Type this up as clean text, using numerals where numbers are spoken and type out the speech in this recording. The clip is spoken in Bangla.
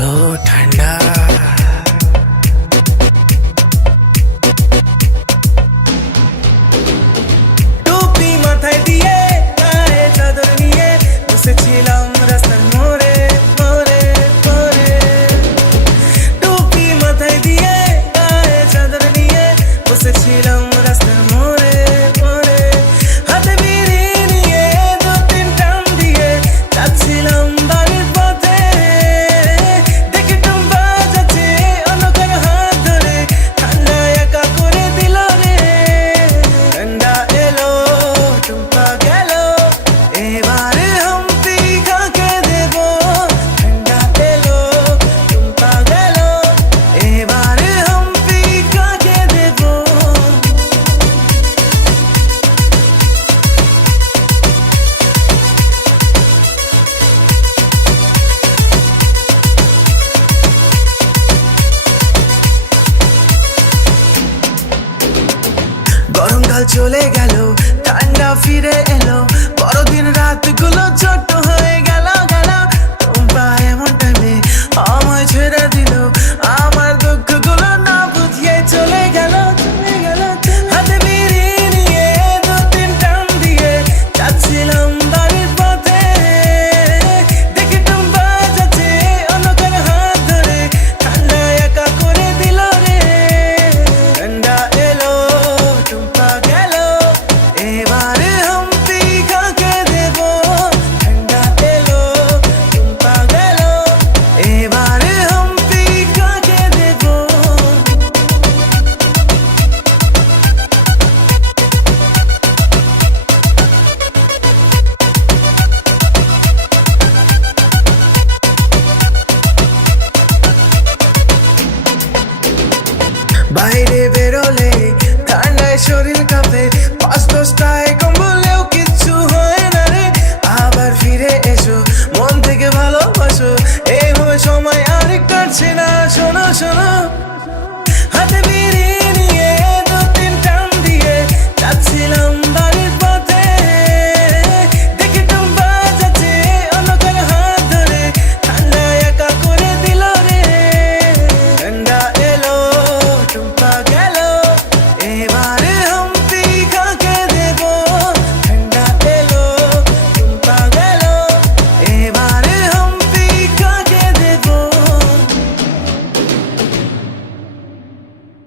বড় ঠান্ডা। টুপি মাথায় দিয়ে গায়ে চাদর নিয়ে বসেছিলাম রাস্তার মোড়ে মোড়ে মোড়ে। টুপি মাথায় দিয়ে গায়ে চাদর নিয়ে বসেছিলাম রাস্তার মোড়ে মোড়ে। হাতে বিড়ি নিয়ে দু তিন টান দিয়ে যাচ্ছিলাম বাড়ির পথে। দেখে টুম্পা যাচ্ছে অন্য কারো হাত ধরে, ঠান্ডা একা করে দিল রে। ঠান্ডা এলো টুম্পা গেল, এবারে হাম্পি কাকে দেব। ঠান্ডা এলো টুম্পা গেল, এবারে হাম্পি কাকে দেব। গরমকাল চলে গেল, ঠান্ডা ফিরে এলো। বড়দিন রাতগুলো ছোট হয়ে গেল গেল। টুম্পা এমন টাইমে আমায় ছেড়ে দিল, আমার দুঃখগুলো না বুঝিয়ে চলে গেল চলে গেল। হাতে বিড়ি নিয়ে দু তিন টান দিয়ে যাচ্ছিলাম বাড়ির পথে। দেখে টুম্পা যাচ্ছে অন্য কারো হাত ধরে, ঠান্ডা একা করে দিল রে। ঠান্ডা এলো টুম্পা গেল, এবারে হাম্পি কাকে দেব। ঠান্ডা এলো টুম্পা গেল, এবারে হাম্পি কাকে দেব। বাইরে বেরোলে ঠান্ডায় শরীর কাঁপে,